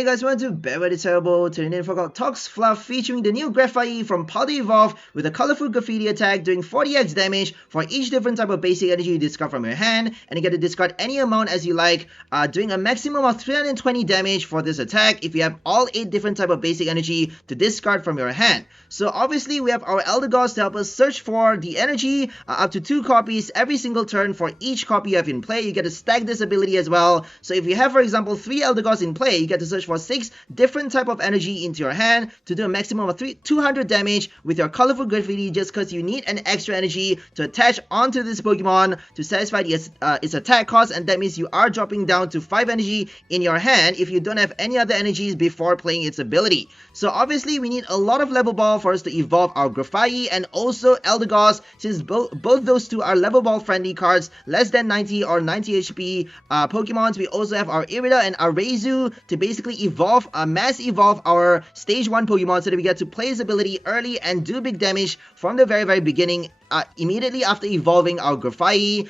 Hey guys, welcome to 𝑑𝑻𝑪𝒐𝒍𝒆𝒕. Tuning in for Talks Fluff featuring the new Grafaiai from Paldea Evolve with a colorful graffiti attack doing 40x damage for each different type of basic energy you discard from your hand, and you get to discard any amount as you like, doing a maximum of 320 damage for this attack if you have all 8 different type of basic energy to discard from your hand. So obviously we have our Eldegoss to help us search for the energy, up to 2 copies every single turn for each copy you have in play. You get to stack this ability as well. So if you have, for example, 3 Eldegoss in play, you get to search for 6 different type of energy into your hand to do a maximum of 200 damage with your colorful graffiti, just because you need an extra energy to attach onto this Pokemon to satisfy its attack cost, and that means you are dropping down to 5 energy in your hand if you don't have any other energies before playing its ability. So obviously we need a lot of Level Ball for us to evolve our Grafaiai and also Eldegoss, since both those two are Level Ball friendly cards, less than 90 or 90 HP Pokemons. We also have our Irida and Arezu to basically evolve, mass evolve our stage 1 Pokemon so that we get to play his ability early and do big damage from the very beginning, immediately after evolving our Grafaiai,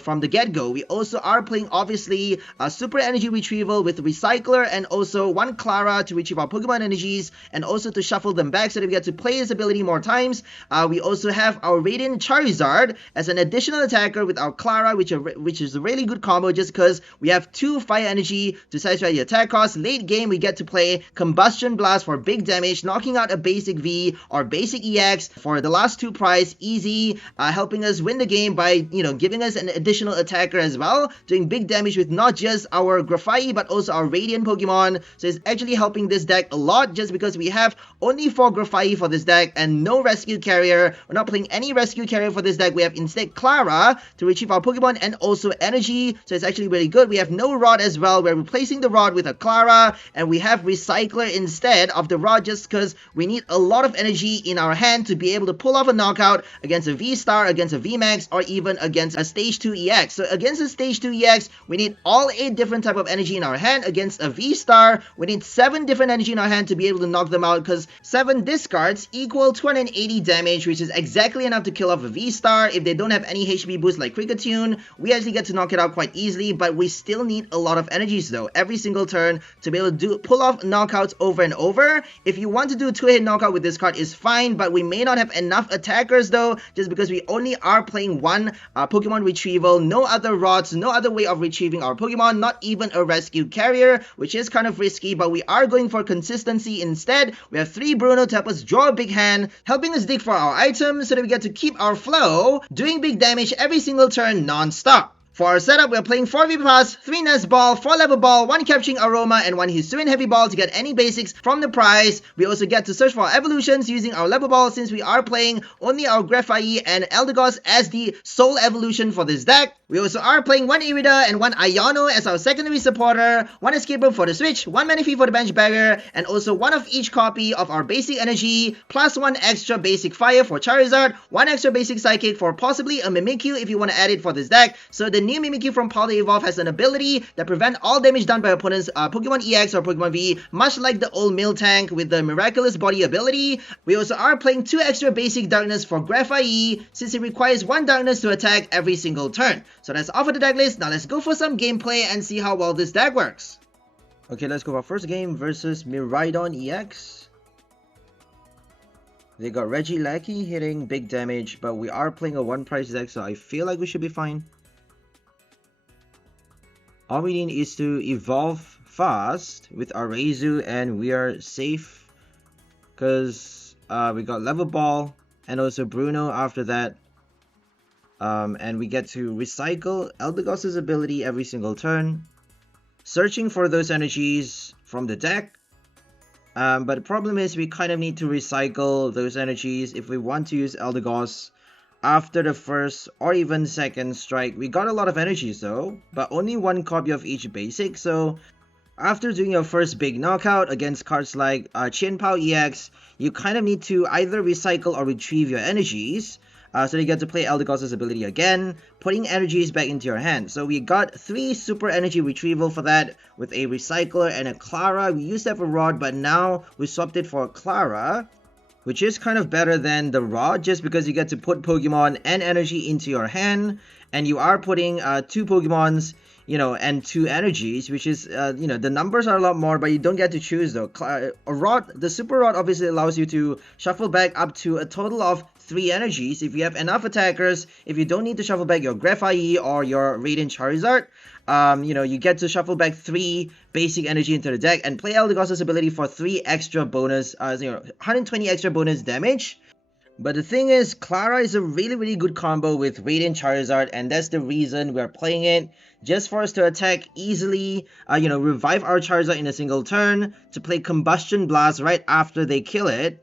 from the get-go. We also are playing obviously Super Energy Retrieval with Recycler and also 1 Klara to retrieve our Pokemon energies and also to shuffle them back so that we get to play his ability more times. We also have our Radiant Charizard as an additional attacker with our Klara, which is a really good combo just because we have 2 fire energy to satisfy the attack cost. Late game we get to play Combustion Blast for big damage, knocking out a Basic V or Basic EX for the last 2 prize, easy, helping us win the game by giving us an additional attacker as well, doing big damage with not just our Grafaiai but also our Radiant Pokemon. So it's actually helping this deck a lot just because we have only 4 Grafaiai for this deck and no Rescue Carrier. We're not playing any Rescue Carrier for this deck. We have instead Klara to retrieve our Pokemon and also energy, so it's actually really good. We have no Rod as well. We're replacing the Rod with a Klara, and we have Recycler instead of the Rod just because we need a lot of energy in our hand to be able to pull off a knockout against a V-Star, against a V-Max, or even against a Stage 2 EX. So against a Stage 2 EX, we need all 8 different type of energy in our hand. Against a V-Star, we need 7 different energy in our hand to be able to knock them out, because 7 discards equal 280 damage, which is exactly enough to kill off a V-Star. If they don't have any HP boost like Kricketune, we actually get to knock it out quite easily, but we still need a lot of energies though every single turn to be able to pull off knockouts over and over. If you want to do a 2-hit knockout with this card is fine, but we may not have enough attackers though, just because we only are playing 1 Pokemon Retrieval, no other Rods, no other way of retrieving our Pokemon, not even a Rescue Carrier, which is kind of risky, but we are going for consistency instead. We have 3 Bruno to help us draw a big hand, helping us dig for our items so that we get to keep our flow, doing big damage every single turn non-stop. For our setup, we are playing 4 VIP Pass, 3 Nest Ball, 4 Level Ball, 1 Capturing Aroma, and 1 Hisuian Heavy Ball to get any basics from the prize. We also get to search for evolutions using our Level Ball, since we are playing only our Grafaiai and Eldegoss as the sole evolution for this deck. We also are playing 1 Irida and 1 Iono as our secondary supporter, 1 Escape Rope for the switch, 1 Manaphy for the bench barrier, and also 1 of each copy of our basic energy, plus 1 extra basic fire for Charizard, 1 extra basic psychic for possibly a Mimikyu if you want to add it for this deck. So the new Mimikyu from Paldea Evolve has an ability that prevents all damage done by opponent's Pokemon EX or Pokemon V, much like the old Miltank with the Miraculous Body ability. We also are playing 2 extra basic darkness for Grafaiai, since it requires 1 darkness to attack every single turn. So that's all for the deck list. Now let's go for some gameplay and see how well this deck works. Okay, let's go for our first game versus Miraidon EX. They got Regieleki hitting big damage, but we are playing a 1 price deck, so I feel like we should be fine. All we need is to evolve fast with Arezu and we are safe, because we got Level Ball and also Bruno after that. And we get to recycle Eldegoss's ability every single turn, searching for those energies from the deck. But the problem is we kind of need to recycle those energies if we want to use Eldegoss after the first or even second strike. We got a lot of energies though, but only 1 copy of each basic. So after doing your first big knockout against cards like Chien-Pao EX, you kind of need to either recycle or retrieve your energies. So you get to play Eldegoss's ability again, putting energies back into your hand. So we got 3 Super Energy Retrieval for that with a Recycler and a Klara. We used that for Rod, but now we swapped it for a Klara, which is kind of better than the Rod just because you get to put Pokemon and energy into your hand, and you are putting 2 Pokemons and 2 energies, which is, the numbers are a lot more, but you don't get to choose though. The Super Rod obviously allows you to shuffle back up to a total of 3 energies. If you have enough attackers, if you don't need to shuffle back your Grafaiai or your Radiant Charizard, you get to shuffle back 3 basic energy into the deck and play Eldegoss's ability for 3 extra bonus, 120 extra bonus damage. But the thing is, Klara is a really, really good combo with Radiant Charizard, and that's the reason we're playing it. Just for us to attack easily, revive our Charizard in a single turn, to play Combustion Blast right after they kill it.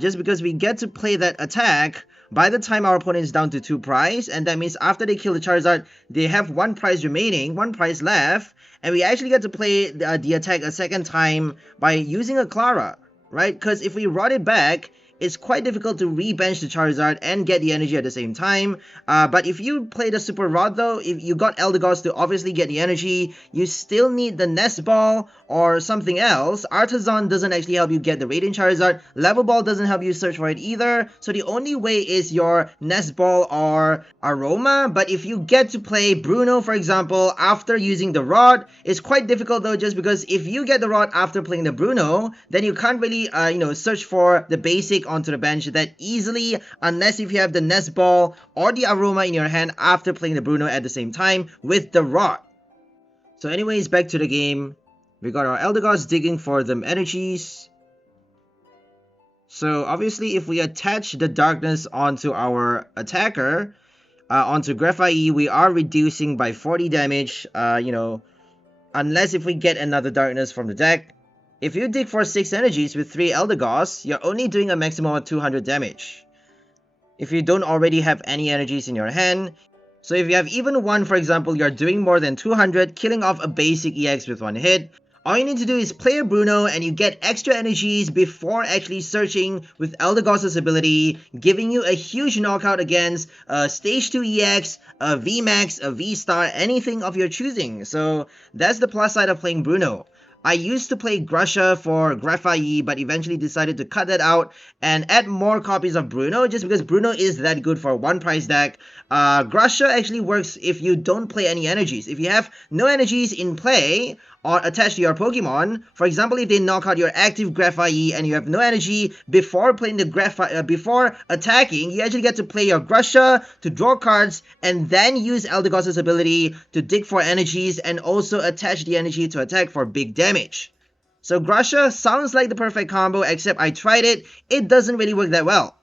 Just because we get to play that attack by the time our opponent is down to 2 prize, and that means after they kill the Charizard, they have 1 prize remaining, 1 prize left, and we actually get to play the attack a second time by using a Klara, right? Because if we rot it back, it's quite difficult to re-bench the Charizard and get the energy at the same time. But if you play the Super Rod though, if you got Eldegoss to obviously get the energy, you still need the Nest Ball or something else. Artazon doesn't actually help you get the Radiant Charizard. Level Ball doesn't help you search for it either. So the only way is your Nest Ball or Aroma. But if you get to play Bruno, for example, after using the Rod, it's quite difficult though, just because if you get the Rod after playing the Bruno, then you can't really, search for the basic onto the bench that easily, unless if you have the Nest Ball or the Aroma in your hand after playing the Bruno at the same time with the Rod. So anyways, back to the game. We got our Eldegoss digging for them energies. So obviously if we attach the darkness onto our attacker, onto Grafaiai, we are reducing by 40 damage, unless if we get another darkness from the deck. If you dig for 6 energies with 3 Eldegoss, you're only doing a maximum of 200 damage. If you don't already have any energies in your hand, so if you have even 1, for example, you're doing more than 200, killing off a basic EX with 1 hit. All you need to do is play a Bruno and you get extra energies before actually searching with Eldegoss's ability, giving you a huge knockout against a Stage 2 EX, a VMAX, a V-Star, anything of your choosing. So that's the plus side of playing Bruno. I used to play Grusha for Grafaiai, but eventually decided to cut that out and add more copies of Bruno, just because Bruno is that good for 1 prize deck. Grusha actually works if you don't play any energies. If you have no energies in play or attached to your Pokemon, for example, if they knock out your active Grafaiai and you have no energy before playing the before attacking, you actually get to play your Grusha to draw cards and then use Eldegoss's ability to dig for energies and also attach the energy to attack for big damage. So Grusha sounds like the perfect combo, except I tried it, it doesn't really work that well.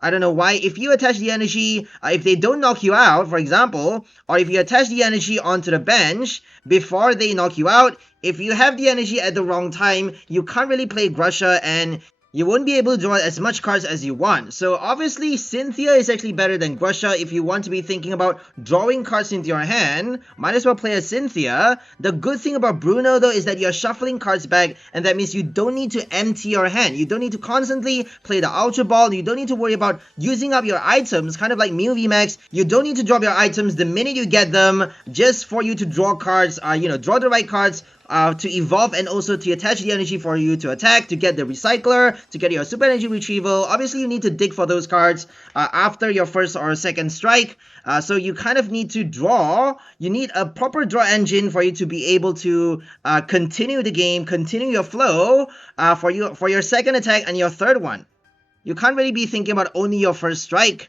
I don't know why. If you attach the energy, if they don't knock you out, for example, or if you attach the energy onto the bench before they knock you out, if you have the energy at the wrong time, you can't really play Grusha and you won't be able to draw as much cards as you want. So obviously, Cynthia is actually better than Grusha if you want to be thinking about drawing cards into your hand. Might as well play a Cynthia. The good thing about Bruno though is that you're shuffling cards back, and that means you don't need to empty your hand. You don't need to constantly play the Ultra Ball. You don't need to worry about using up your items, kind of like Mew VMAX. You don't need to drop your items the minute you get them, just for you to draw cards, draw the right cards, to evolve and also to attach the energy for you to attack, to get the Recycler, to get your Super Energy Retrieval. Obviously, you need to dig for those cards after your first or second strike. So you kind of need to draw. You need a proper draw engine for you to be able to continue the game, continue your flow for your second attack and your third one. You can't really be thinking about only your first strike.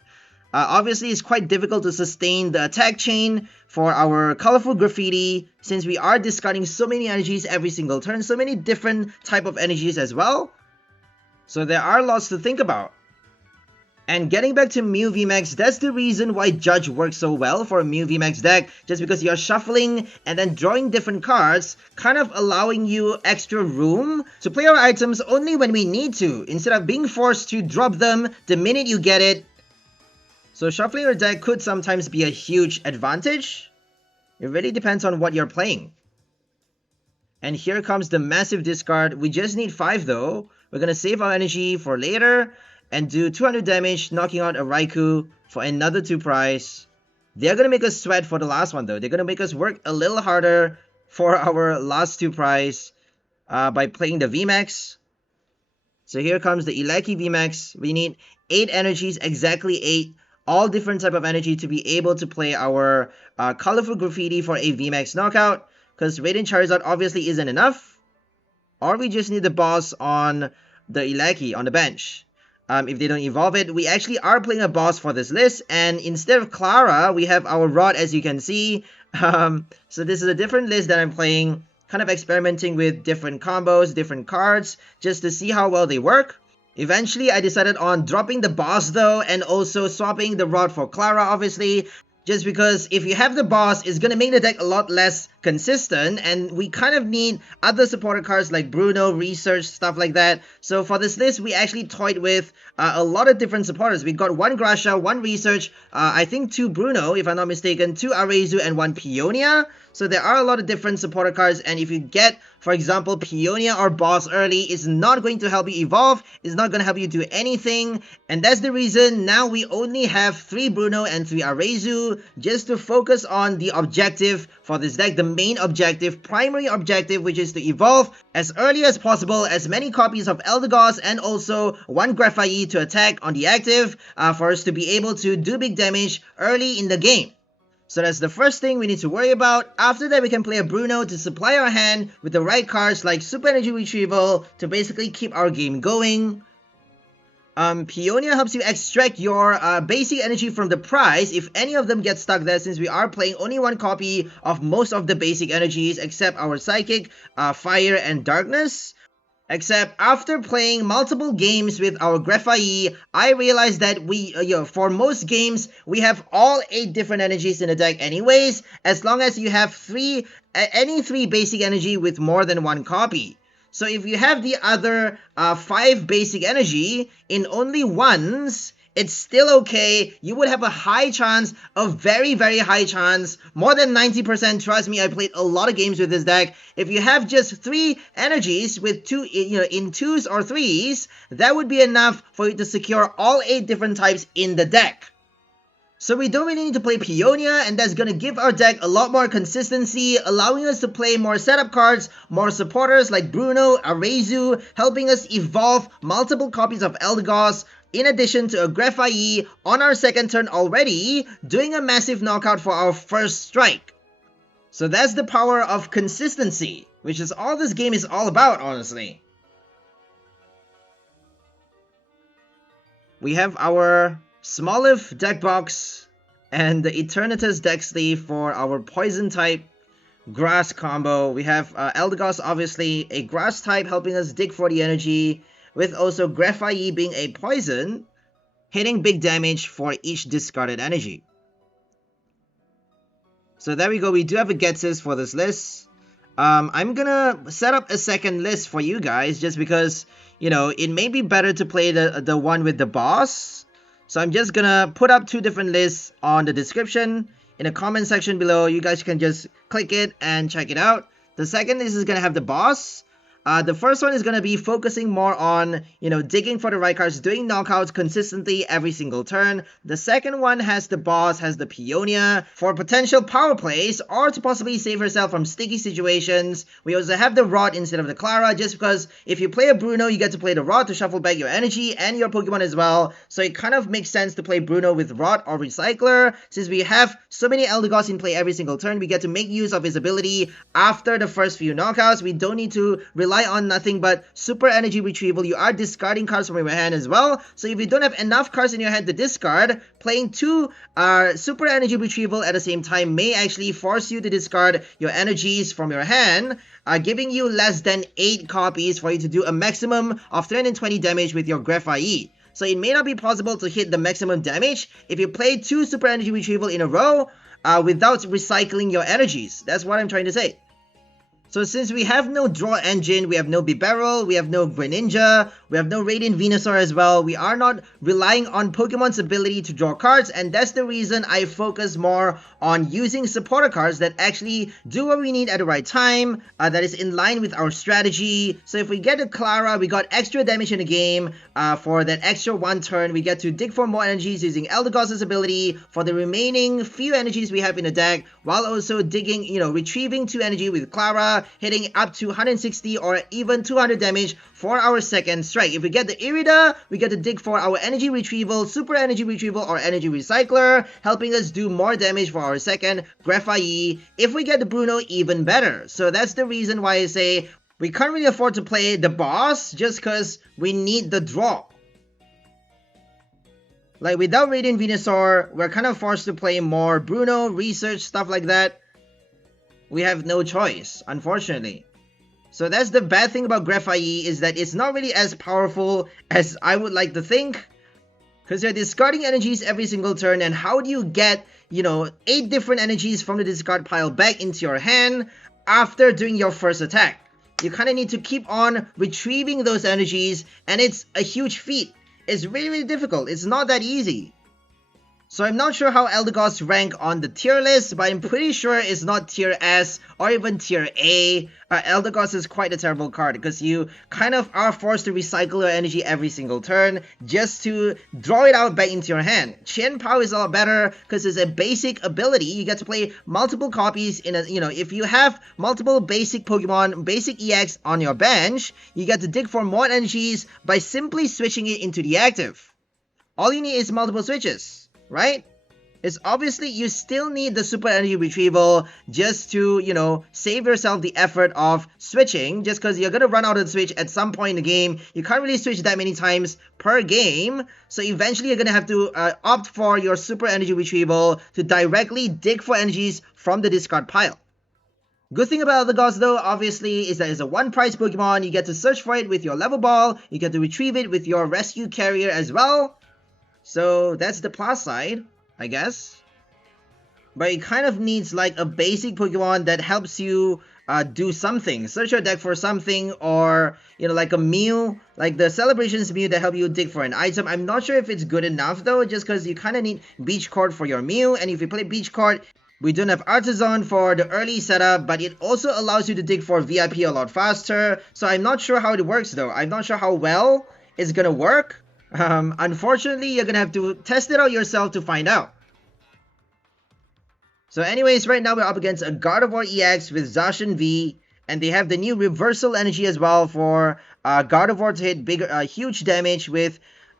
Obviously, it's quite difficult to sustain the attack chain for our colorful graffiti, since we are discarding so many energies every single turn, so many different type of energies as well. So there are lots to think about. And getting back to Mew VMAX, that's the reason why Judge works so well for a Mew VMAX deck, just because you're shuffling and then drawing different cards, kind of allowing you extra room to play our items only when we need to, instead of being forced to drop them the minute you get it. So shuffling your deck could sometimes be a huge advantage. It really depends on what you're playing. And here comes the massive discard. We just need 5 though. We're gonna save our energy for later and do 200 damage, knocking out a Raikou for another 2 prize. They're gonna make us sweat for the last one though. They're gonna make us work a little harder for our last 2 prize by playing the VMAX. So here comes the Eleki VMAX. We need 8 energies, exactly 8. all different type of energy to be able to play our Colorful Graffiti for a VMAX knockout, because Radiant Charizard obviously isn't enough, or we just need the boss on the Eleki on the bench. If they don't evolve it, we actually are playing a boss for this list, and instead of Klara, we have our Rod, as you can see. So this is a different list that I'm playing, kind of experimenting with different combos, different cards, just to see how well they work. Eventually, I decided on dropping the boss though, and also swapping the Rod for Klara, obviously. Just because if you have the boss, it's going to make the deck a lot less consistent, and we kind of need other supporter cards like Bruno, Research, stuff like that. So for this list, we actually toyed with a lot of different supporters. We got 1 Gracia, 1 Research, I think 2 Bruno, if I'm not mistaken, 2 Arezu, and 1 Peonia. So there are a lot of different supporter cards, and if you get, for example, Peonia or Boss early, it's not going to help you evolve, it's not going to help you do anything, and that's the reason now we only have 3 Bruno and 3 Arezu, just to focus on the objective for this deck, the main objective, primary objective, which is to evolve as early as possible, as many copies of Eldegoss, and also 1 Grafaiai to attack on the active, for us to be able to do big damage early in the game. So that's the first thing we need to worry about. After that, we can play a Bruno to supply our hand with the right cards like Super Energy Retrieval to basically keep our game going. Peonia helps you extract your basic energy from the prize if any of them get stuck there, since we are playing only 1 copy of most of the basic energies except our Psychic, Fire, and Darkness. Except after playing multiple games with our Grafaiai, I realized that for most games, we have all 8 different energies in the deck anyways, as long as you have any 3 basic energy with more than 1 copy. So if you have the other 5 basic energy in only ones, it's still okay. You would have a high chance, a very, very high chance, more than 90%. Trust me, I played a lot of games with this deck. If you have just 3 energies with 2, in 2s or 3s, that would be enough for you to secure all 8 different types in the deck. So we don't really need to play Peonia, and that's going to give our deck a lot more consistency, allowing us to play more setup cards, more supporters like Bruno, Arezu, helping us evolve multiple copies of Eldegoss, in addition to a Grafaiai on our second turn already, doing a massive knockout for our first strike. So that's the power of consistency, which is all this game is all about, honestly. We have our Smoliv deck box and the Eternatus deck sleeve for our poison type grass combo. We have Eldegoss, obviously a grass type, helping us dig for the energy, with also Grafaiai being a poison, hitting big damage for each discarded energy. So there we go, we do have a Getsis for this list. I'm gonna set up a second list for you guys, just because, it may be better to play the one with the boss. So I'm just gonna put up 2 different lists on the description, in the comment section below. You guys can just click it and check it out. The second list is gonna have the boss. The first one is going to be focusing more on, digging for the right cards, doing knockouts consistently every single turn. The second one has the boss, has the Peonia for potential power plays or to possibly save herself from sticky situations. We also have the Rod instead of the Klara, just because if you play a Bruno, you get to play the Rod to shuffle back your energy and your Pokemon as well. So it kind of makes sense to play Bruno with Rod or Recycler. Since we have so many Eldegoss in play every single turn, we get to make use of his ability after the first few knockouts. We don't need to rely on nothing but Super Energy Retrieval. You are discarding cards from your hand as well. So if you don't have enough cards in your hand to discard, playing 2 Super Energy Retrieval at the same time may actually force you to discard your energies from your hand, giving you less than 8 copies for you to do a maximum of 320 damage with your Grafaiai. So it may not be possible to hit the maximum damage if you play 2 Super Energy Retrieval in a row without recycling your energies. That's what I'm trying to say. So since we have no draw engine, we have no Bibarel, we have no Greninja, we have no Radiant Venusaur as well, we are not relying on Pokemon's ability to draw cards, and that's the reason I focus more on using supporter cards that actually do what we need at the right time, that is in line with our strategy. So if we get a Klara, we got extra damage in the game. For that extra 1 turn, we get to dig for more energies using Eldegoss's ability for the remaining few energies we have in the deck, while also digging, retrieving 2 energy with Klara, hitting up to 160 or even 200 damage for our second strike. Strike. If we get the Irida, we get to dig for our Energy Retrieval, Super Energy Retrieval, or Energy Recycler, helping us do more damage for our second Grafaiai. If we get the Bruno, even better. So that's the reason why I say we can't really afford to play the boss just because we need the draw. Like, without Radiant Venusaur, we're kind of forced to play more Bruno, Research, stuff like that. We have no choice, unfortunately. So that's the bad thing about Grafaiai, is that it's not really as powerful as I would like to think. Because you're discarding energies every single turn, and how do you get, 8 different energies from the discard pile back into your hand after doing your first attack? You kind of need to keep on retrieving those energies, and it's a huge feat. It's really, really difficult. It's not that easy. So I'm not sure how Eldegoss rank on the tier list, but I'm pretty sure it's not tier S or even tier A. Eldegoss is quite a terrible card because you kind of are forced to recycle your energy every single turn just to draw it out back into your hand. Chien-Pao is a lot better because it's a basic ability. You get to play multiple copies in a, if you have multiple basic Pokemon, basic EX on your bench, you get to dig for more energies by simply switching it into the active. All you need is multiple switches. Right? It's obviously you still need the Super Energy Retrieval just to, save yourself the effort of switching, just because you're going to run out of the switch at some point in the game. You can't really switch that many times per game, so eventually you're going to have to opt for your Super Energy Retrieval to directly dig for energies from the discard pile. Good thing about Eldegoss though, obviously, is that it's a one-price Pokemon. You get to search for it with your Level Ball, you get to retrieve it with your Rescue Carrier as well. So that's the plus side, I guess. But it kind of needs like a basic Pokemon that helps you do something. Search your deck for something, or like a Mew, like the Celebrations Mew that help you dig for an item. I'm not sure if it's good enough though, just because you kind of need Beach Court for your Mew. And if you play Beach Court, we don't have Artazon for the early setup, but it also allows you to dig for VIP a lot faster. So I'm not sure how it works though. I'm not sure how well it's gonna work. Unfortunately, you're gonna have to test it out yourself to find out. So anyways, right now we're up against a Gardevoir EX with Zacian V, and they have the new Reversal Energy as well for Gardevoir to hit bigger, huge damage with,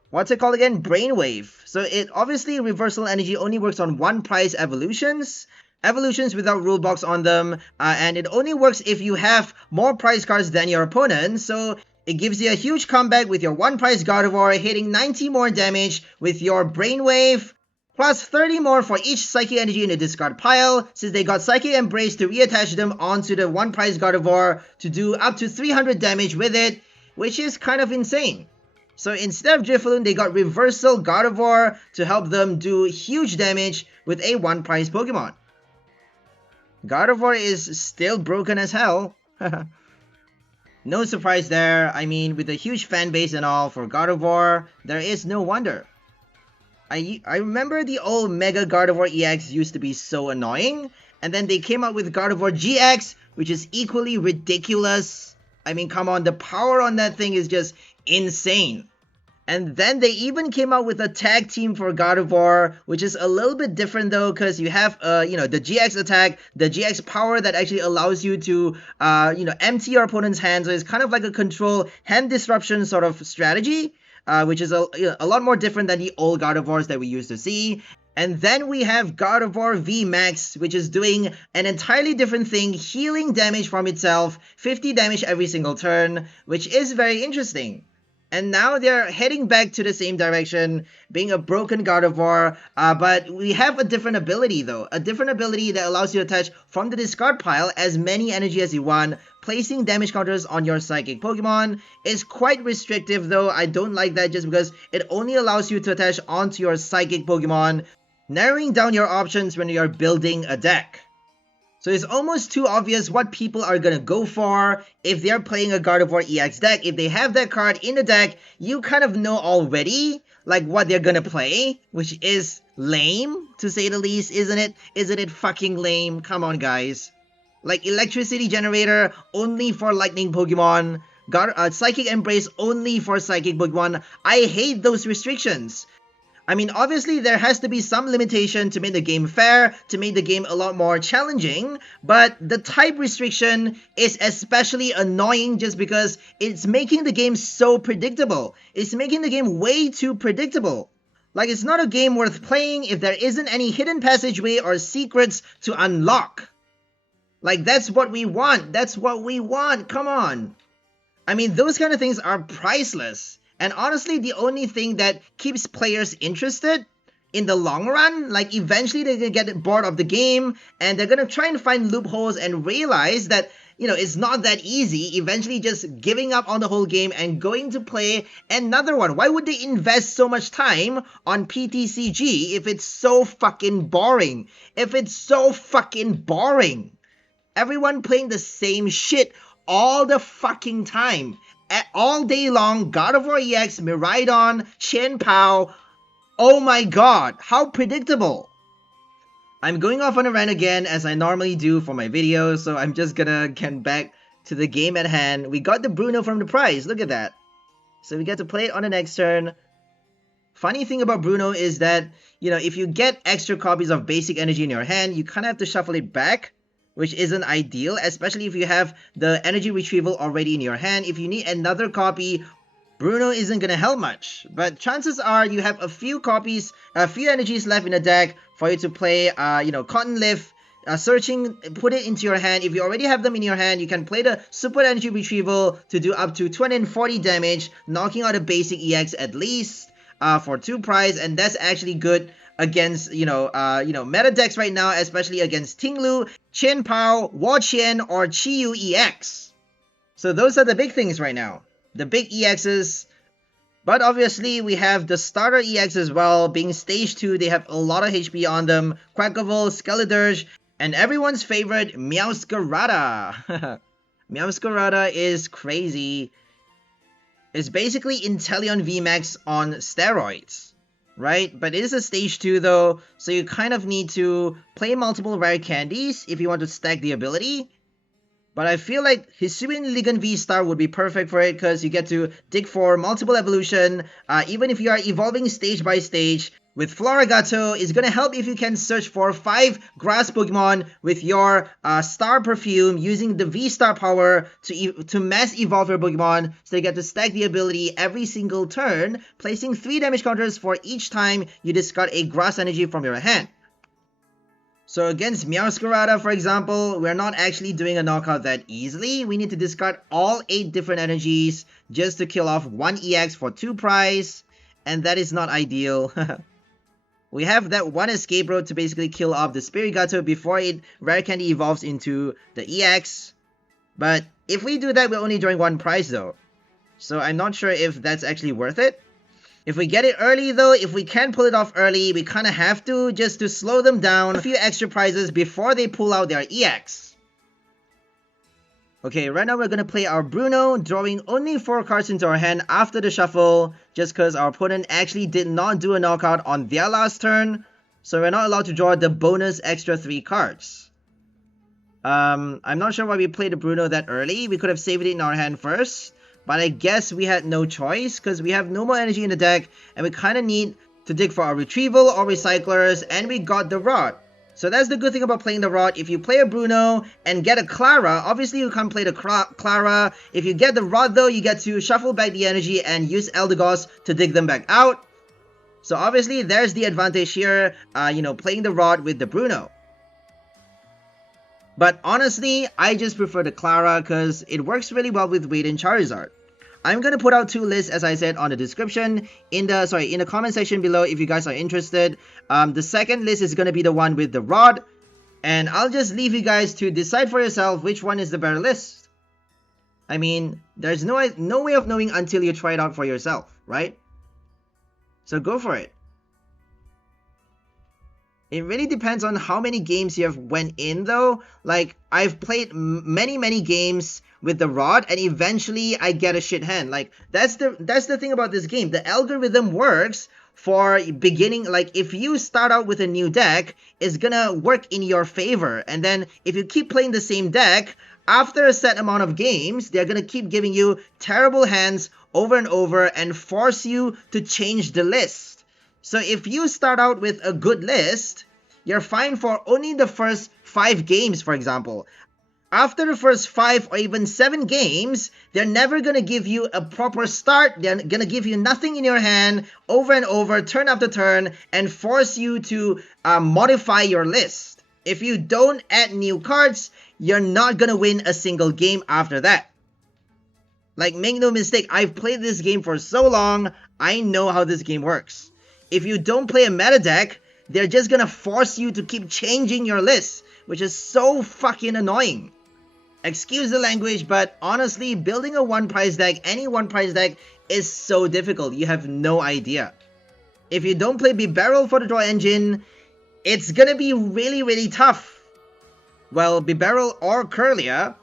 what's it called again? Brainwave. So it obviously, Reversal Energy only works on one price evolutions without rule box on them, and it only works if you have more prize cards than your opponent. So it gives you a huge comeback with your one-price Gardevoir, hitting 90 more damage with your Brainwave, plus 30 more for each Psychic Energy in the discard pile, since they got Psychic Embrace to reattach them onto the one-price Gardevoir to do up to 300 damage with it, which is kind of insane. So instead of Drifloon, they got Reversal Gardevoir to help them do huge damage with a one-price Pokemon. Gardevoir is still broken as hell. No surprise there. I mean, with a huge fan base and all for Gardevoir, there is no wonder. I remember the old Mega Gardevoir EX used to be so annoying, and then they came out with Gardevoir GX, which is equally ridiculous. I mean, come on, the power on that thing is just insane. And then they even came out with a tag team for Gardevoir, which is a little bit different though, because you have, the GX attack, the GX power that actually allows you to, empty your opponent's hand. So it's kind of like a control hand disruption sort of strategy, which is a lot more different than the old Gardevoirs that we used to see. And then we have Gardevoir VMAX, which is doing an entirely different thing, healing damage from itself, 50 damage every single turn, which is very interesting. And now they're heading back to the same direction, being a broken Gardevoir, but we have a different ability though. A different ability that allows you to attach from the discard pile as many energy as you want. Placing damage counters on your Psychic Pokemon is quite restrictive though. I don't like that just because it only allows you to attach onto your Psychic Pokemon, narrowing down your options when you're building a deck. So it's almost too obvious what people are going to go for if they're playing a Gardevoir EX deck. If they have that card in the deck, you kind of know already like what they're going to play, which is lame to say the least, isn't it? Isn't it fucking lame? Come on, guys. Like Electricity Generator only for Lightning Pokemon, Psychic Embrace only for Psychic Pokemon. I hate those restrictions. I mean, obviously there has to be some limitation to make the game fair, to make the game a lot more challenging, but the type restriction is especially annoying just because it's making the game so predictable. It's making the game way too predictable. Like, it's not a game worth playing if there isn't any hidden passageway or secrets to unlock. Like, that's what we want. That's what we want. Come on. I mean, those kind of things are priceless. And honestly, the only thing that keeps players interested in the long run, like eventually they're going to get bored of the game and they're going to try and find loopholes and realize that, you know, it's not that easy, eventually just giving up on the whole game and going to play another one. Why would they invest so much time on PTCG if it's so fucking boring? If it's so fucking boring. Everyone playing the same shit all the fucking time. All day long, God of War EX, Miraidon, Chien-Pao. Oh my god, how predictable. I'm going off on a rant again as I normally do for my videos, so I'm just gonna get back to the game at hand. We got the Bruno from the prize, look at that. So we get to play it on the next turn. Funny thing about Bruno is that, you know, if you get extra copies of Basic Energy in your hand, you kind of have to shuffle it back, which isn't ideal, especially if you have the Energy Retrieval already in your hand. If you need another copy, Bruno isn't going to help much. But chances are you have a few copies, a few energies left in the deck for you to play, you know, Cotton Lift, searching, put it into your hand. If you already have them in your hand, you can play the Super Energy Retrieval to do up to 240 damage, knocking out a Basic EX at least for 2 prize, and that's actually good against, you know, meta decks right now, especially against Tinglu, Chien-Pao, Wo-Chien, or Chi-Yu EX. So those are the big things right now. The big EXs. But obviously, we have the starter EX as well. Being stage 2, they have a lot of HP on them. 𝒄𝒂𝒓𝒍𝒆𝒕, Skeledirge, and everyone's favorite, Meowscarada. Meowscarada is crazy. It's basically Inteleon VMAX on steroids. Right? But it is a stage 2 though, so you kind of need to play multiple rare candies if you want to stack the ability. But I feel like Hisuian Ligan V-Star would be perfect for it because you get to dig for multiple evolution, even if you are evolving stage by stage. With Floragato, it's going to help if you can search for 5 grass Pokemon with your Star Perfume using the V-Star power to mass evolve your Pokemon, so you get to stack the ability every single turn, placing 3 damage counters for each time you discard a grass energy from your hand. So against Meowscarada, for example, we're not actually doing a knockout that easily. We need to discard all 8 different energies just to kill off 1 EX for 2 prize, and that is not ideal. We have that 1 Escape Rope to basically kill off the Spirigato before it rare candy evolves into the EX. But if we do that, we're only drawing 1 prize though. So I'm not sure if that's actually worth it. If we get it early though, if we can pull it off early, we kind of have to, just to slow them down, a few extra prizes before they pull out their EX. Okay, right now we're going to play our Bruno, drawing only 4 cards into our hand after the shuffle, just because our opponent actually did not do a knockout on their last turn, so we're not allowed to draw the bonus extra 3 cards. I'm not sure why we played the Bruno that early. We could have saved it in our hand first, but I guess we had no choice, because we have no more energy in the deck, and we kind of need to dig for our Retrieval or Recyclers, and we got the Rod. So that's the good thing about playing the Rod. If you play a Bruno and get a Klara, obviously you can't play the Klara. If you get the Rod though, you get to shuffle back the energy and use Eldegoss to dig them back out. So obviously there's the advantage here, you know, playing the Rod with the Bruno. But honestly, I just prefer the Klara because it works really well with Radiant Charizard. I'm going to put out 2 lists, as I said, on the description, in the comment section below if you guys are interested. The second list is going to be the one with the Rod, and I'll just leave you guys to decide for yourself which one is the better list. I mean, there's no way of knowing until you try it out for yourself, right? So go for it. It really depends on how many games you have went in though. Like, I've played many games with the Rod, and eventually I get a shit hand. Like, that's the thing about this game. The algorithm works for beginning. Like, if you start out with a new deck, it's gonna work in your favor. And then if you keep playing the same deck, after a set amount of games, they're gonna keep giving you terrible hands over and over and force you to change the list. So if you start out with a good list, you're fine for only the first 5 games, for example. After the first 5 or even 7 games, they're never going to give you a proper start. They're going to give you nothing in your hand over and over, turn after turn, and force you to modify your list. If you don't add new cards, you're not going to win a single game after that. Like, make no mistake, I've played this game for so long, I know how this game works. If you don't play a meta deck, they're just going to force you to keep changing your list, which is so fucking annoying. Excuse the language, but honestly, building a one price deck, any one price deck, is so difficult. You have no idea. If you don't play Bibarel for the draw engine, it's gonna be really tough. Well, Bibarel or Kirlia,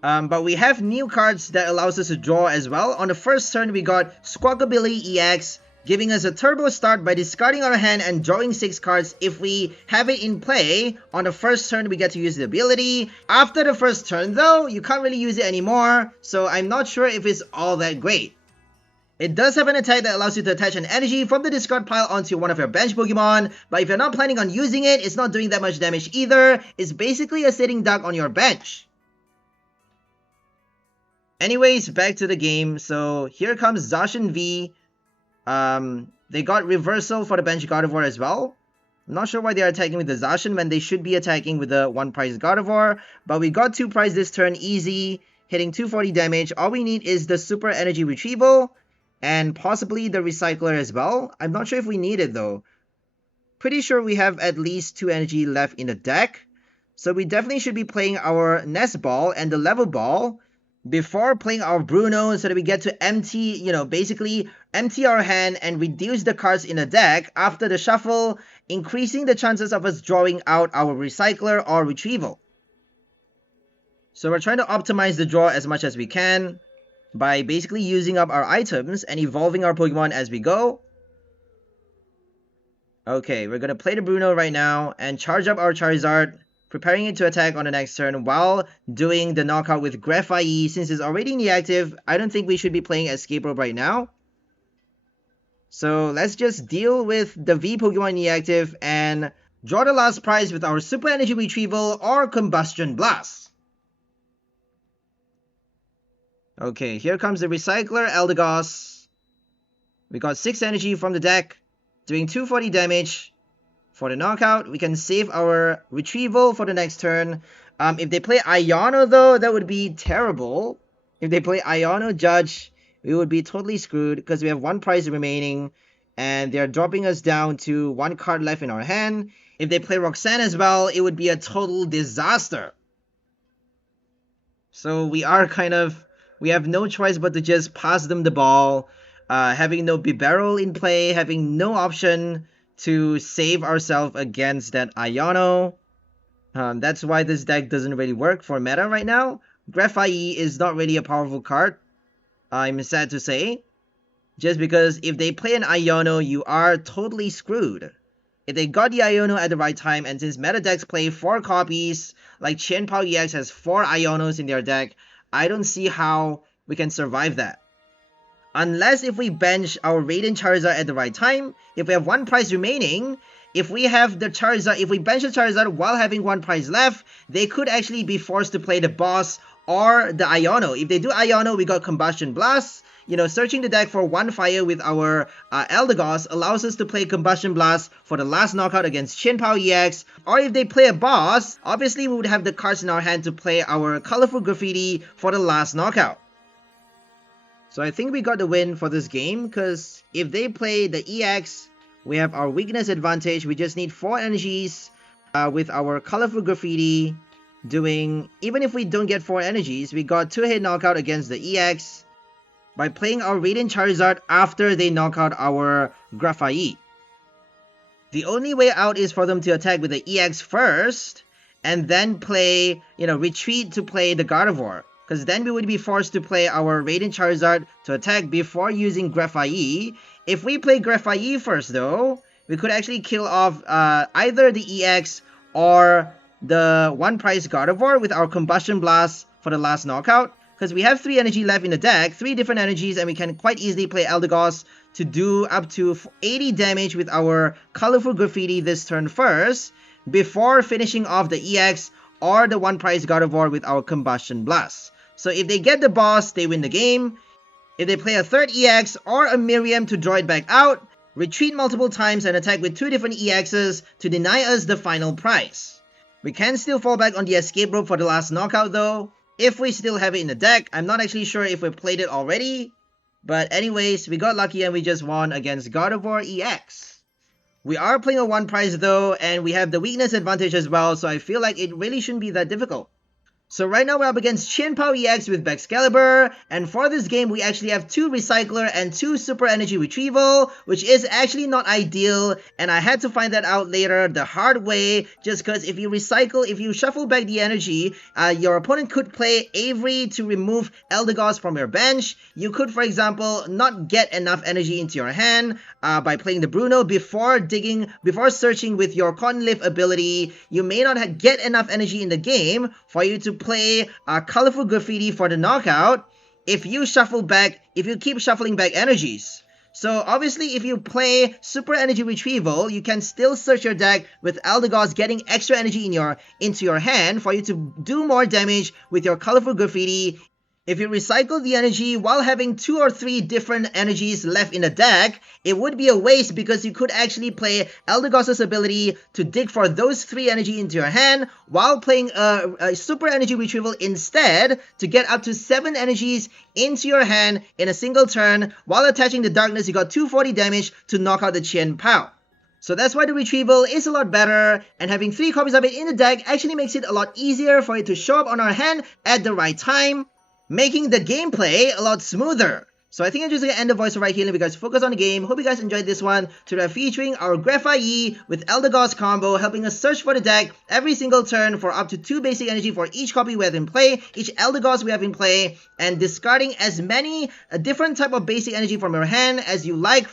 but we have new cards that allows us to draw as well. On the first turn, we got Squawkabilly EX, giving us a turbo start by discarding our hand and drawing 6 cards. If we have it in play, on the first turn we get to use the ability. After the first turn though, you can't really use it anymore, so I'm not sure if it's all that great. It does have an attack that allows you to attach an energy from the discard pile onto one of your bench Pokemon, but if you're not planning on using it, it's not doing that much damage either. It's basically a sitting duck on your bench. Anyways, back to the game. So here comes Zacian V. They got reversal for the bench Gardevoir as well. I'm not sure why they are attacking with the Zacian when they should be attacking with the 1 price Gardevoir. But we got 2 price this turn, easy, hitting 240 damage. All we need is the Super Energy Retrieval and possibly the Recycler as well. I'm not sure if we need it though. Pretty sure we have at least 2 energy left in the deck. So we definitely should be playing our Nest Ball and the Level Ball before playing our Bruno, so that we get to empty, basically empty our hand and reduce the cards in the deck after the shuffle, increasing the chances of us drawing out our Recycler or Retrieval. So we're trying to optimize the draw as much as we can by basically using up our items and evolving our Pokemon as we go. Okay, we're going to play the Bruno right now and charge up our Charizard, preparing it to attack on the next turn while doing the knockout with Grafaiai. Since it's already in the active, I don't think we should be playing Escape Rope right now. So let's just deal with the V Pokemon in the active and draw the last prize with our Super Energy Retrieval or Combustion Blast. Okay, here comes the Recycler Eldegoss. We got 6 energy from the deck, doing 240 damage. For the knockout, we can save our Retrieval for the next turn. If they play Iono though, that would be terrible. If they play Iono Judge, we would be totally screwed because we have 1 prize remaining and they're dropping us down to 1 card left in our hand. If they play Roxanne as well, it would be a total disaster. So we have no choice but to just pass them the ball, having no Bibarel in play, having no option to save ourselves against that Iono. That's why this deck doesn't really work for meta right now. Grafaiai is not really a powerful card, I'm sad to say. Just because if they play an Iono, you are totally screwed. If they got the Iono at the right time, and since meta decks play 4 copies, like Chien-Pao EX has 4 Ionos in their deck, I don't see how we can survive that. Unless if we bench our Radiant Charizard at the right time, if we have 1 prize remaining, if we have the Charizard, if we bench the Charizard while having 1 prize left, they could actually be forced to play the boss or the Iono. If they do Iono, we got Combustion Blast. Searching the deck for 1 fire with our Eldegoss allows us to play Combustion Blast for the last knockout against Chien-Pao EX. Or if they play a boss, obviously we would have the cards in our hand to play our Colorful Graffiti for the last knockout. So I think we got the win for this game, because if they play the EX, we have our weakness advantage. We just need 4 energies with our Colorful Graffiti doing, even if we don't get 4 energies, we got 2-hit knockout against the EX by playing our Radiant Charizard after they knock out our Grafaiai. The only way out is for them to attack with the EX first, and then play, retreat to play the Gardevoir. Because then we would be forced to play our Radiant Charizard to attack before using Grafaiai. If we play Grafaiai first though, we could actually kill off either the EX or the 1 prize Gardevoir with our Combustion Blast for the last knockout. because we have 3 energy left in the deck, 3 different energies, and we can quite easily play Eldegoss to do up to 80 damage with our Colorful Graffiti this turn first, before finishing off the EX or the 1 prize God of War with our Combustion Blast. So if they get the boss, they win the game. If they play a third EX or a Miriam to draw it back out, retreat multiple times and attack with 2 different EXs to deny us the final prize. We can still fall back on the Escape Rope for the last knockout though, if we still have it in the deck. I'm not actually sure if we played it already, but anyways, we got lucky and we just won against God of War EX. We are playing a 1 prize though, and we have the weakness advantage as well, so I feel like it really shouldn't be that difficult. So right now we're up against Chien-Pao EX with Excalibur, and for this game we actually have 2 Recycler and 2 Super Energy Retrieval, which is actually not ideal, and I had to find that out later the hard way, just because if you shuffle back the energy, your opponent could play Avery to remove Eldegoss from your bench. You could, for example, not get enough energy into your hand by playing the Bruno before searching with your Cotton Leaf ability. You may not get enough energy in the game for you to play Colorful Graffiti for the knockout if you keep shuffling back energies. So obviously if you play Super Energy Retrieval, you can still search your deck with Eldegoss getting extra energy into your hand for you to do more damage with your Colorful Graffiti. If you recycle the energy while having 2 or 3 different energies left in the deck, it would be a waste because you could actually play Eldegoss's ability to dig for those 3 energy into your hand while playing a Super Energy Retrieval instead to get up to 7 energies into your hand in a single turn. While attaching the Darkness, you got 240 damage to knock out the Chien-Pao. So that's why the Retrieval is a lot better, and having 3 copies of it in the deck actually makes it a lot easier for it to show up on our hand at the right time, making the gameplay a lot smoother. So I think I'm just going to end the voice right here and you guys focus on the game. Hope you guys enjoyed this one. Today featuring our Grafaiai with Eldegoss combo, helping us search for the deck every single turn for up to 2 basic energy for each copy we have in play, each Eldegoss we have in play, and discarding as many different type of basic energy from your hand as you like.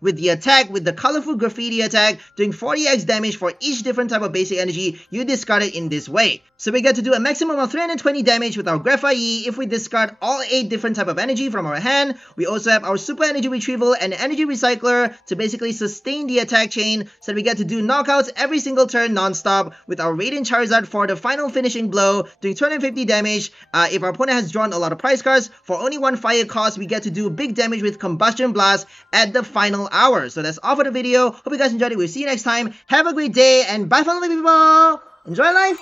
With the attack, with the Colorful Graffiti attack, doing 40x damage for each different type of basic energy you discard it in this way. So we get to do a maximum of 320 damage with our Grafaiai if we discard all 8 different type of energy from our hand. We also have our Super Energy Retrieval and Energy Recycler to basically sustain the attack chain, so we get to do knockouts every single turn non-stop with our Radiant Charizard for the final finishing blow, doing 250 damage. If our opponent has drawn a lot of prize cards, for only 1 fire cost, we get to do big damage with Combustion Blast at the final hour. So that's all for the video. Hope you guys enjoyed it. We'll see you next time. Have a great day and bye for now, people. Enjoy life.